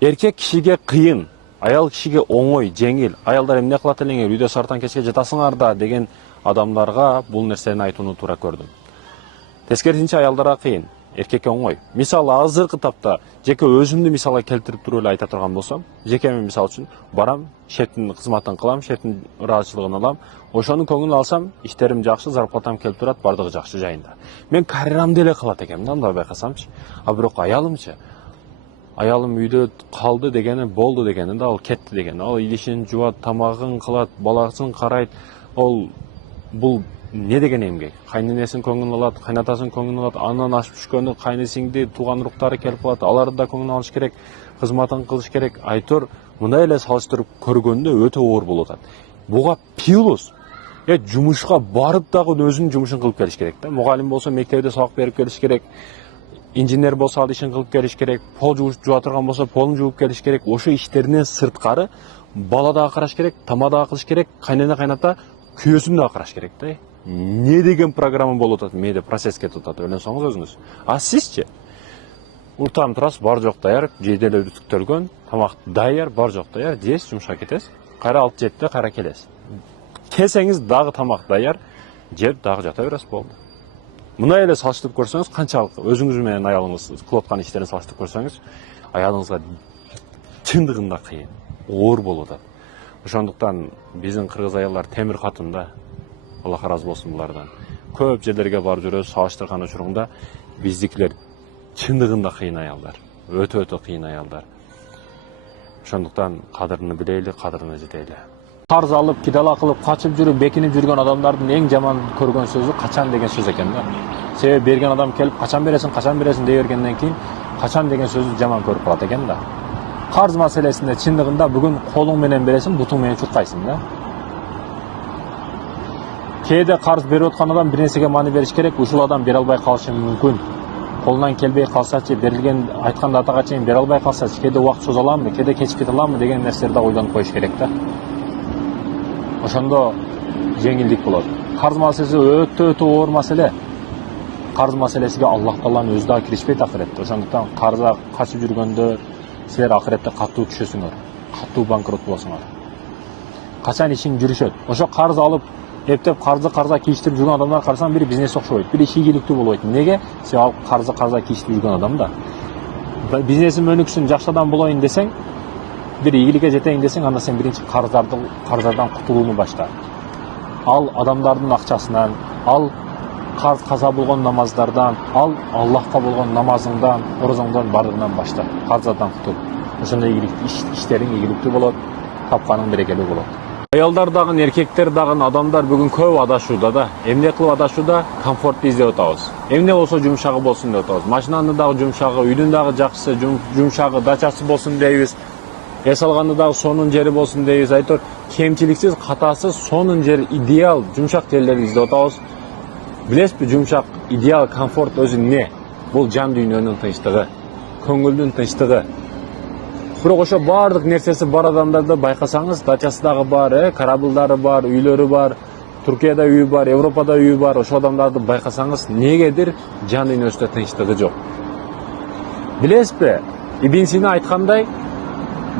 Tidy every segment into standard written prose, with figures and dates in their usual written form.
Эркек кишиге кыйын, аял кишиге оңой, жеңил. Аялдар эмне кылат элеңер, үйдө сартан кечке жатасыңар да деген адамдарга бул нерсени айтууну туура көрдүм. Тескерисинче аялдарга кыйын, эркекке оңой. Мисалы азыркы тапта жеке өзүмдү мисалга келтирип туруп эле айта турган болсом, жеке мен мисалы үчүн барам, шефтин кызматын кылам, шефтин ыраазычылыгын алам, ошонун көңүлүн алсам, иштерим жакшы, зарплатам келип турат, бардыгы жакшы жайында. Мен карьерамды эле кылат экенмин, андай байкасамчы. А бирок аялымчы? Аялым үйдө калды дегени, болду дегени да, ал кетти дегени. Ал идишин жуат, тамагын кылат, баласын карайт. Бул не деген эмгек? Кайненесин көңүлүн алат, кайнатасын көңүлүн алат, андан ашып түшкөндө кайнесиңди, тууган уруктары келип калат, аларды да көңүлүн алыш керек, кызматын кылыш керек. Айтор мындай эле салыштырып көргөндө өтө оор болуп атат. Буга плюс жумушка барып дагы өзүнүн жумушун кылып келиш керек да. Мугалим болсо мектепте сабак берип келиш керек. Инженер болсо ал ишин кылып келиш керек, пол жууа турган болсо полун жууп келиш керек. Ошо иштеринен сырткары бала дагы караш керек, тамак дагы кылыш керек, кайнене кайната күйөөсүн дагы караш керек да. Не деген программа болуп атат, мээде процесс кетип атат, ойлонсоңуз өзүңүз. А сизчи? Уртам турасыз, бар жок даяр, жейде эле үтүктөлгөн, тамак даяр, бар жок даяр, жейсиз, жумушка кетесиз, кайра алып жетти, кайра келесиз. Келсеңиз дагы тамак даяр, жеп дагы жата бересиз, болду. Мына эле салыштырып көрсөңүз, канчалык өзүңүз менен аялыңыз кылып аткан иштерин салыштырып көрсөңүз, аялыңызга чындыгында кыйын, оор болуп атат. Ошондуктан биздин кыргыз аялдар темир катын да. Аллах разы болсун булардан. Көп жерлерге барып жүрөбүз, салыштырган учурунда биздикилер чындыгында кыйын аялдар. Өтө кыйын аялдар. Ошондуктан кадырын билели, кадырына жетели. Карз алып, кидала кылып, качып жүрүп, бекинип жүргөн адамдардын эң жаман көргөн сөзү качан деген сөз экен да. Себеби берген адам келип качан бересиң дей бергенден кийин качан деген сөздү жаман көрүп калат экен да. Карз маселесинде чындыгында бүгүн колуң менен бересиң, бутуң менен чуркайсың да. Кээде карз берип аткан адам бир нерсеге маани бериш керек, ушул адам бере албай калышы мүмкүн. Колунан келбей калсачы, берилген айткан датага чейин бере албай калсачы, кээде убакыт соза аламбы, кээде кечип кете аламбы деген нерселерди ойлонуп коюш керек да. Ошондо жеңилдик болот. Карз маселеси өтө оор маселе. Карз маселесиге Аллах Тааланын өзү дагы киришпейт акыретте. Ошондуктан карзга качып жүргөндө силер акыретте катуу түшөсүңөр, катуу банкрот болосуңар. Качан ишиң жүрүшөт. Ошо карз алып, эптеп карзга кийиштирип жүргөн адамдар карасаң, бири бизнес окшобойт, бири иши ийгиликтүү болбойт. Неге? Сен алып карзга кийиштирип жүргөн адам да. Бизнесим өнүксүн, жакшы адам болоюн десең, бир ийгиликке жетейин десең, анда сен биринчи карздардан кутулууну башта. Ал адамдардын акчасынан, ал каза болгон намаздардан, ал Аллахка болгон намазыңдан, орозоңдон бардыгынан башта. Карздардан кутул. Ошондо иштериң ийгиликтүү болот, тапканың берекелүү болот. Аялдар дагы, эркектер дагы, адамдар бүгүн көп адашууда да. Эмне кылып адашууда? Комфортты издеп атабыз. Эмне болсо жумшагы болсун деп атабыз. Машинанын дагы жумшагы, үйдүн дагы жакшысы, жумшагы, дачасы болсун дейбиз. Эс алганды дагы сонун жери болсун дейбиз. Айтор кемчиликсиз, катасыз, сонун жер, идеал жумшак жерлерди издеп атабыз. Билесизби, жумшак, идеал, комфорт өзү эмне? Бул жан дүйнөнүн тынчтыгы, көңүлдүн тынчтыгы. Бирок ошо бардык нерсеси бар адамдарды байкасаңыз, дачасы дагы бар, кораблдары бар, үйлөрү бар, Туркияда үйү бар, Европада үйү бар, ошо адамдарды байкасаңыз, негедир жан дүйнөсүндө тынчтыгы жок. Билесизби, Ибн Сина айткандай,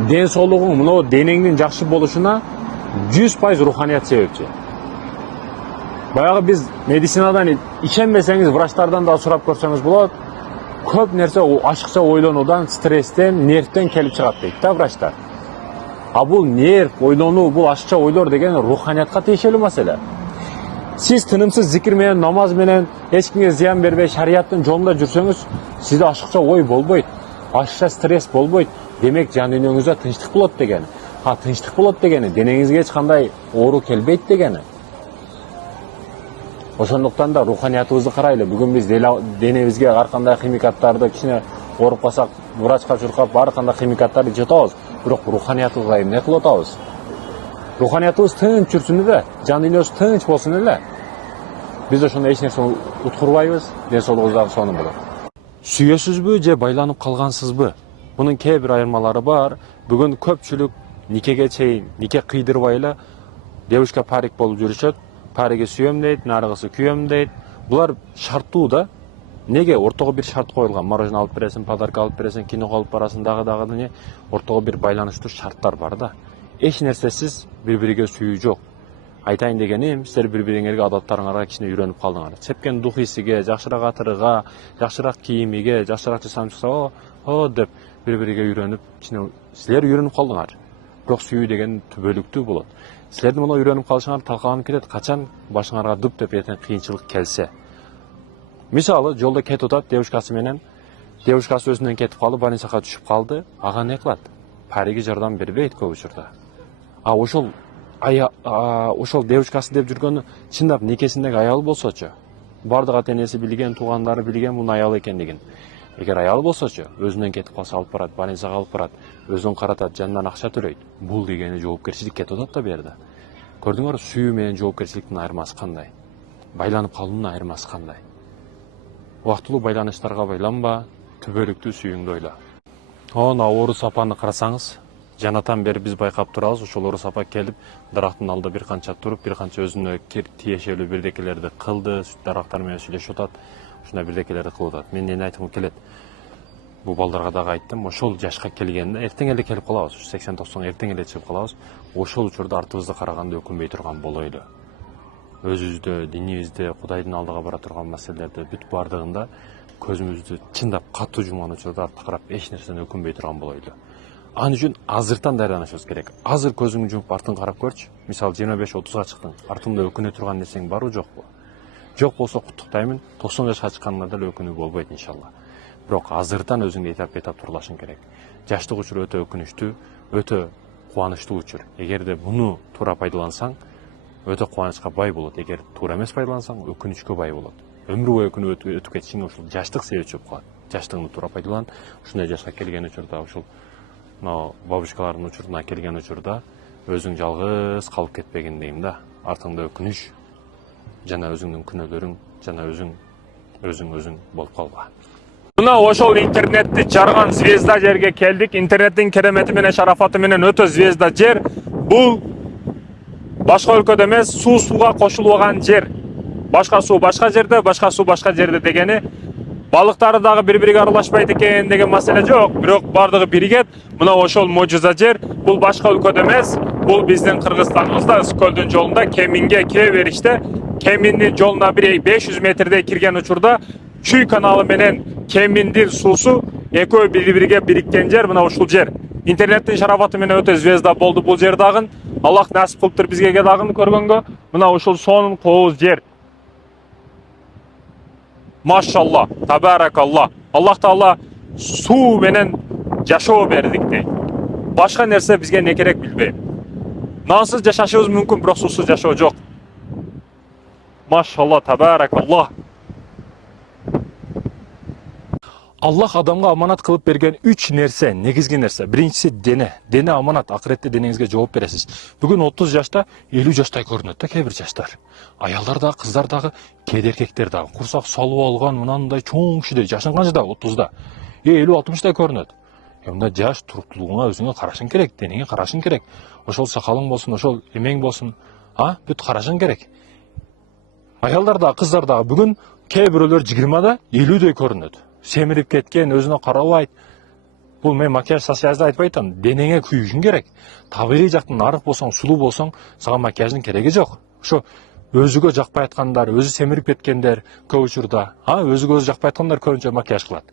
ден соолугуң, мына денеңдин жакшы болушуна 100% руханият себепчи. Баягы биз медицинадан ишенбесеңиз, врачтардан да сурап көрсөңүз болот. Көп нерсе ашыкча ойлонуудан, стресстен, нервтен келип чыгат дейт да врачтар. А бул нерв, ойлонуу, бул ашыкча ойлор деген руханиятка тиешелүү маселе. Сиз тынымсыз зикир менен, намаз менен, эч кимге зыян бербей, шарияттын жолунда жүрсөңүз, сизде ашыкча ой болбойт, ашыкча стресс болбойт. Демек жан дүйнөңүздө тынчтык болот дегени. Тынчтык болот дегени, денеңизге эч кандай оору келбейт дегени. Ошондуктан да руханиятыбызды карайлы. Бүгүн биз денебизге ар кандай химикаттарды, кичине ооруп калсак, врачка чуркап, ар кандай химикаттарды жутабыз. Бирок руханиятыбызга эмне кылып атабыз? Руханиятыбыз тынч жүрсүн эле, жан дүйнөбүз тынч болсун эле. Биз ошондо эч нерсе уткурбайбыз, ден соолугубуз дагы сонун болот. Сүйөсүзбү же байланып калгансызбы? Bunun kээ bir ayırmaları var. Bugün köpçülük nikege çeyin, nike kıydırбай эле девушка парик болуп жүрүшөт. Париги сүйөм дейт, нарыгысы күйөм дейт. Булар шарттуу да. Неге ортого бир шарт коюлган? Мороженое алып бересиң, подарка алып бересиң, киного алып барасың, дагы не? Ортого бир байланыштуу шарттар бар да. Эч нерсесиз бири-бириге сүйүү жок. Айтайын дегеним, силер бири-бириңерге адаттарыңарга кичине үйрөнүп калдыңар. Сепкен дух исиге, жакшыраак атырыга, жакшыраак кийимиге, жакшыраак жасанып чыкса, деп бири-бириге үйрөнүп, кичине силер үйрөнүп калдыңар. Бирок сүйүү деген түбөлүктүү болот. Силердин муну үйрөнүп калышыңар талкаланып кетет, качан башыңарга дуп деп эртең кыйынчылык келсе. Мисалы, жолдо кетип атат девушкасы менен, девушкасы өзүнөн кетип калып, больницага түшүп калды. Ага не кылат? Париге жардам бербейт көп учурда. Ошол девушкасы деп жүргөнү чындап некесиндеги аял болсочу, бардык ата-энеси билген, туугандары билген мунун аялы экендигин. Эгер аял болсочу, өзүнөн кетип калса алып барат, больницага алып барат, өзүн каратат, жанынан акча төлөйт. Бул дегени жоопкерчилик кетип атат да бу жерде. Көрдүңөр, сүйүү менен жоопкерчиликтин айырмасы кандай? Байланып калуунун айырмасы кандай? Убактылуу байланыштарга байланба, түбөлүктүү сүйүүңдү ойла. Мына орус апаны карасаңыз, жанатан бери биз байкап турабыз. Ошол орус апа келип, дарактын алдында бир канча туруп, бир канча өзүнө тиешелүү бирдекелерди кылды, дарактар менен сүйлөшүп атат. Ушундай бирдекелерди кылып атат. Мен эмне айткым келет? Бул балдарга дагы айттым, ошол жашка келгенде эртең эле келип калабыз, 80-90 эртең эле чыгып калабыз. Ошол учурда артыбызды караганда өкүнбөй турган болойлу. Өзүбүздө, динибизде, Кудайдын алдыга бара турган маселелерде бүт бардыгында көзүмүздү чындап катуу жумган учурда артка карап эч нерседен өкүнбөй турган болойлу. Ал үчүн азыртан даярданышыбыз керек. Азыр көзүңдү жумуп артын карап көрчү. Мисалы 25-30га чыктың. Артыңда өкүнө турган нерсең барбы, жокпу? Жок болсо куттуктаймын. 90 жашка чыкканда деле өкүнүү болбойт иншалла. Бирок азыртан өзүңдү этап турлашың керек. Жаштык учуру өтө өкүнүчтүү, өтө кубанычтуу учур. Эгерде буну туура пайдалансаң, өтө кубанычка бай болот. Эгер туура эмес пайдалансаң, өкүнүчкө бай болот. Өмүр бою өкүнүп өтүп кетишиңе ушул жаштык себепчи болуп калат. Жаштыгыңды туура пайдалан. Ушундай жашка келген учурда, ушул бабушкалардын учуруна келген учурда өзүң жалгыз калып кетпегин дейм да. Артыңда өкүнүч жана өзүңдүн күнөөлөрүң жана өзүң болуп калба. Мына ошол интернетти жарган звезда жерге келдик. Интернеттин керемети менен шарафаты менен өтө звезда жер. Бул башка өлкөдө эмес, сууга кошулбаган жер. Башка суу башка жерде, башка суу башка жерде дегени. Балыктары дагы бири-бириге аралашпайт экен деген маселе жок. Бирок бардыгы биригет. Мына ошол можуза жер. Бул башка өлкөдө эмес, бул биздин Кыргызстаныбызда Ысык-Көлдүн жолунда Кеминге кире бериште. Кеминдин жолуна 500 метрдей кирген учурда Чүй каналы менен Кеминдин суусу экөө бири-бириге бириккен жер мына ушул жер. Интернеттин шарафаты менен өтө звезда болду бул жер дагы. Аллах насип кылыптыр бизге дагы көргөнгө. Мына ушул сонун кооз жер. Машалла, табаракалла. Аллах Таала суу менен жашоо бердик дейт. Башка нерсе бизге не керек билбейм. Нансыз жашашыбыз мүмкүн, бирок суусуз жашоо жок. Машалла, табаракалла. Аллах адамга аманат кылып берген 3 нерсе, негизги нерсе. Биринчиси дене. Дене аманат, акыретте денеңизге жооп бересиз. Бүгүн 30 жашта 50 жаштай көрүнөт да кээ бир жаштар. Аялдар дагы, кыздар дагы, кээде эркектер дагы курсак салып алган, мынандай чоң кишидей жашың канчада? 30да. 50-60 көрүнөт. Мында жаш туруктуулугуңа өзүңө карашың керек, денеңе карашың керек. Ошол сакалың болсун, ошол эмең болсун, бүт карашың керек. Аялдар дагы, кыздар дагы бүгүн кээ бирөөлөр 20да 50дөй көрүнөт. Семирип кеткен, өзүнө карабайт. Бул мен макияж сасыязды айтпай атам. Денеңе күйүшүң керек. Табигый жактан арык болсоң, сулуу болсоң, сага макияждын кереги жок. Ошо өзүгө жакпай аткандар, өзү семирип кеткендер көп учурда, өзүгө өзү жакпай аткандар көбүнчө макияж кылат.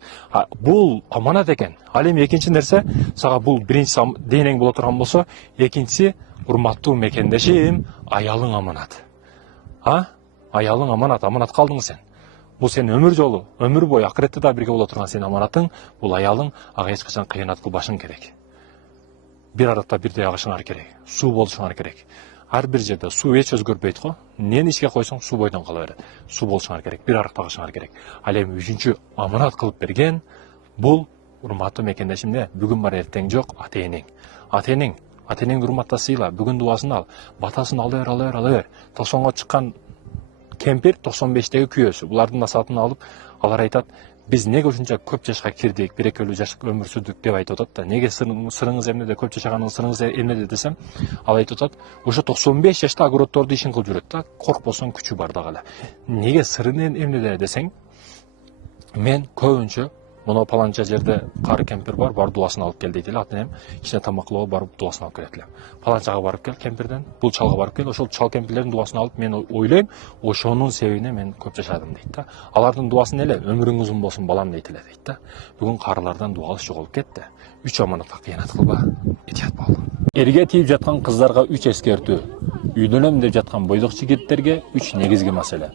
Бул аманат экен. Ал эми экинчи нерсе, сага бул биринчи денең боло турган болсо, экинчиси урматтуу мекендешим, аялың аманат. Аялың аманат калдың сен. Бул сен өмүр жолу, өмүр бою акыретте да бирге боло турган сенин аманатың, бул аялың, ага эч качан кыянат кылбашың керек. Бир аракта бирдей агышыңар керек, суу болушуңар керек. Ар бир жерде суу эч өзгөрбөйт го. Нени ишке койсоң суу бойдон кала берет. Суу болушуңар керек, бир аракта агышыңар керек. Ал эми үчүнчү аманат кылып берген бул урматтуу мекендешим не? Бүгүн бар эртең жок, ата-энең. Ата-энеңди урматта сыйла, бүгүн дубасын ал, батасын ала бер. 90га чыккан кемпир 95деги күйөөсү. Булардын насаатын алып, алар айтат, биз неге ушунча көп жашка кирдик, бир экөөлүү жаш өмүр сүрдүк деп айтып атат да. Неге сырыңыз эмнеде, көп жашаганыңыз сырыңыз эмнеде десем, ал айтып атат, ошо 95 жашта огороддорду ишин кылып жүрөт да, коркпосоң күчү бар дагы эле. Неге сырын эмнеде десең, мен көбінше мына паланча жерде кары кемпир бар дуасын алып кел дейт эле. Ата энем кичине тамак кылып барып дуасын алып келет элем. Паланчага барып кел кемпирден, бул чалга барып кел, ошол чал кемпирлердин дуасын алып мен ойлойм, ошонун себебине мен көп жашадым дейт да. Алардын дуасын эле өмүрүң узун болсун балам дейт эле дейт да. Бүгүн карылардан дуа алыш жоголуп кетти. 3 аманатка кыянат кылба, этият бол. Эрге тийип жаткан кыздарга 3 эскертүү. Үйдөнөм деп жаткан бойдок жигиттерге 3 негизги маселе.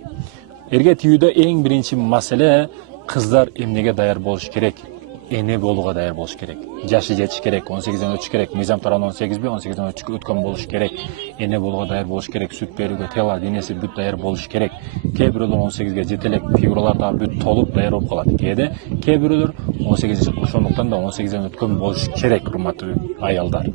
Эрге тийүүдө эң биринчи маселе кыздар эмнеге даяр болуш керек? Эне болууга даяр болуш керек. Жашы жетиш керек, 18ден өтүш керек. Мыйзам тарабынан 18 бе, 18ден өткөн болуш керек. Эне болууга даяр болуш керек. Сүт берүүгө тела, денеси бүт даяр болуш керек. Кээ бирөөлөр 18ге жете элек, фигуралар да бүт толуп даяр болуп калат. Кээде кээ бирөөлөр 18 ошондуктан да 18ден өткөн болуш керек, урматтуу аялдар.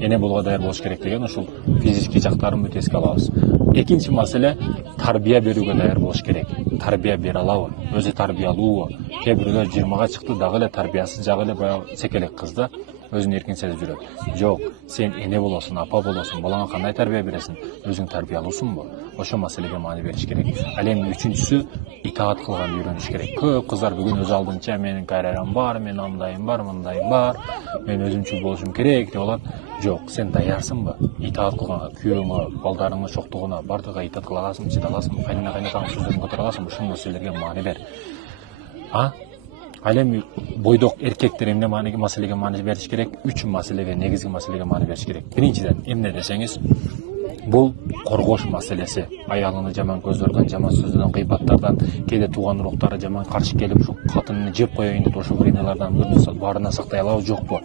Эне болууга даяр болуш керек деген ушул физический жактарын бүт эске алабыз. Экинчи маселе тарбия берүүгө даяр болуш керек. Тарбия бере алабы? Өзү тарбиялуубу? Кээ бирөөлөр 20га чыкты дагы эле тарбиясыз жагы эле баягы секелек кыз да өзүн эркин сезип жүрөт. Жок, сен эне болосуң, апа болосуң, балаңа кандай тарбия бересиң? Өзүң тарбиялуусуңбу? Ошол маселеге маани бериш керек. Ал эми үчүнчүсү итаат кылганды үйрөнүш керек. Көп кыздар бүгүн өз алдынча менин карьерам бар, менин андайым бар, мындайым бар, мен өзүмчүл болушум керек деп алат. Жок, сен даярсыңбы? Итаат кылганга, күйөөңө, балдарыңдын шоктугуна, бардыгына итаат кыла аласыңбы, чыда аласыңбы? Кайнана кайнатаңдын сөздөрүн көтөрө аласыңбы? Ушул нерселерге маани бер. Ал эми бойдок эркектер эмне маселеге маани бериш керек? 3 маселеге, негизги маселеге маани бериш керек. Биринчиден, эмне десеңиз, бул коргош маселеси. Аялыны жаман көздөрдөн, жаман сөздөрдөн, кыйбаттардан, кээде тууган уруктары жаман каршы келип, ушу катынын жеп коеюн деп ошол вринялардан баарынан сактай алабы, жокпу?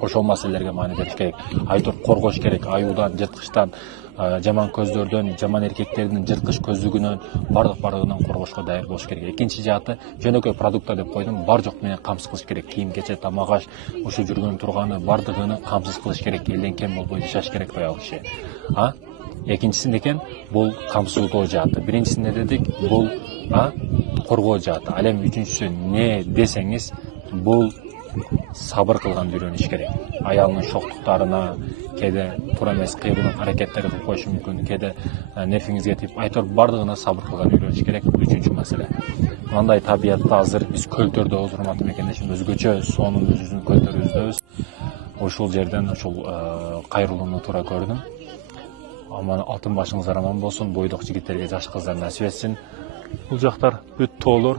Ошол маселелерге маани бериш керек. Айтор коргош керек, аюудан, жырткычтан, жаман көздөрдөн, жаман эркектердин жырткыч көздүгүнөн, бардыгынан коргошко даяр болуш керек. Экинчи жааты, жөнөкөй продукта деп койдум, бар жок менен камсыз кылыш керек. Кийим кече, тамак аш, ушу жүргөн турганы бардыгын камсыз кылыш керек. Элден кем болбой жашаш керек аял киши. Экинчиси экен, бул камсыздоо жааты. Биринчисинде дедик, бул коргоо жааты. Ал эми үчүнчүсү не десеңиз, бул сабыр кылганды үйрөнүш керек. Аялынын шоктуктарына, кээде туура эмес кыйбылын аракеттери кылып коюшу мүмкүн, кээде нервиңизге тип, айтор бардыгына сабыр кылганды үйрөнүш керек. Үчүнчү маселе. Мындай табиятта азыр биз көлтөрдөбүз, урматтуу мекендешим, өзгөчө сонун өзүбүздүн көлтөрүбүздөбүз. Ушул жерден ушул кайрылууну туура көрдүм. Алтын башыңыздар аман болсун, бойдок жигиттерге жаш кыздар насип этсин. Бул жактар бүт тоолор,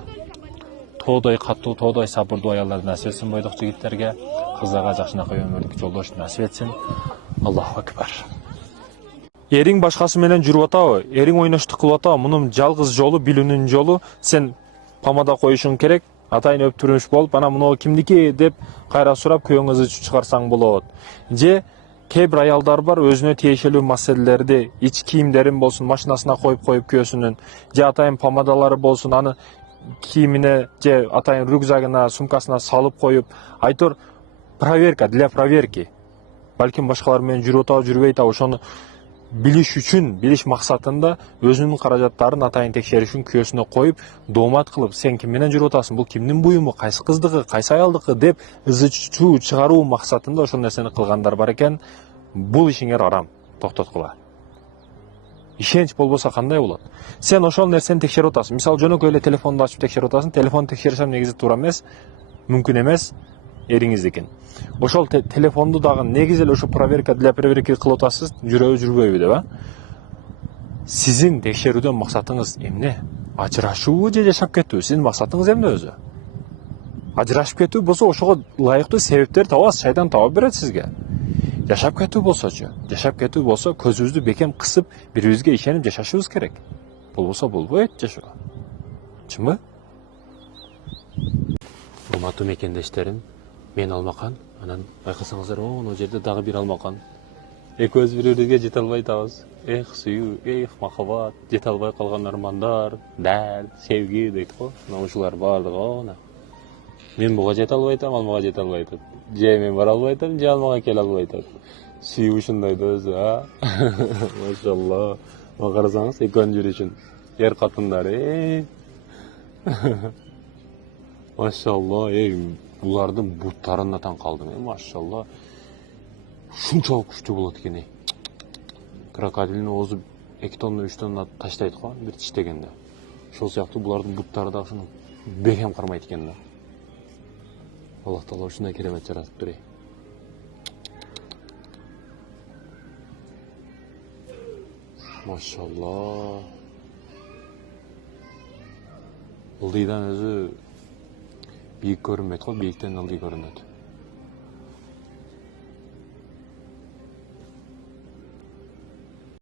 тоодой катуу, тоодой сабырдуу аялдар насип этсин бойдок жигиттерге, кыздарга жакшынакай өмүрлүк жолдош насип этсин. Аллаху акбар. Эриң башкасы менен жүрүп атабы? Эриң ойноштук кылып атабы? Мунун жалгыз жолу, билүүнүн жолу сен помада коюшуң керек. Атайын өптүрүш болуп, ана муну кимдики деп кайра сурап күйөөңүздү чыгарсаң болот. Же кээ бир аялдар бар, өзүнө тиешелүү маселелерди, ич кийимдерин болсун, машинасына коюп күйөөсүнүн, же атайын помадалары болсун, аны кийимине же атайын рюкзагына, сумкасына салып коюп, айтор проверка, для проверки. Балким башкалар менен жүрүп атабы, жүрбөй атабы, ошону билиш үчүн, билиш максатында өзүнүн каражаттарын атайын текшеришин күйөөсүнө коюп, доомат кылып, сен ким менен жүрүп атасың, бул кимдин буюму, кайсы кыздыгы, кайсы аялдыкы деп ызы чуу чыгаруу максатында ошол нерсени кылгандар бар экен. Бул ишиңер арам, токтоткула. Ишенч болбосо кандай болот? Сен ошол нерсени текшерип атасың. Мисалы жөнөкөй эле телефонду ачып текшерип атасың. Телефонду текшерсем негизи туура эмес, мүмкүн эмес, эриңиздикин. Ошол телефонду дагы негизи эле ошо проверка для проверки кылып атасыз, жүрөбү жүрбөйбү деп, Сиздин текшерүүдөн максатыңыз эмне? Ажырашуубу же жашап кетүү? Сиздин максатыңыз эмне өзү? Ажырашып кетүү болсо ошого ылайыктуу себептер табасыз, шайтан таап берет сизге. Жашап кетүү болсочу? Жашап кетүү болсо көзүбүздү бекем кысып, бири-бирибизге ишенип жашашыбыз керек. Болбосо болбойт жашоо. Чынбы? Урматтуу мекендештерим, мен Алмакан, анан байкасаңыздар, могу жерде дагы бир Алмакан. Экөөбүз бири-бирибизге жете албай атабыз. Эх, сүйүү, эх, махаббат, жете албай калган армандар, дәрт, sevgi дейт го. Мына ушулар баардыгы, мен буга жете албай атам, Алмага жете албай атат. Же мен бара албай атам, же Алмага келе албай атат. Сүйүү ушундай да өзү, Машалла. Мына карасаңыз, экөөнүн жүрүшүн. Эр катындар, Машалла, булардын буттарына таң калдым, машалла. Ушунчалык күчтүү болот экен. Крокодилдин оозу 2 тонна, 3 тонна таштайт го, бир тиштегенде. Ошол сыяктуу булардын буттары да ушуну бекем кармайт экен да. Аллах Таала ушундай керемет жаратып туруй. Машалла. Ылдыйдан өзү бийик көрүнбөйт го, бийиктен ылдый көрүнөт.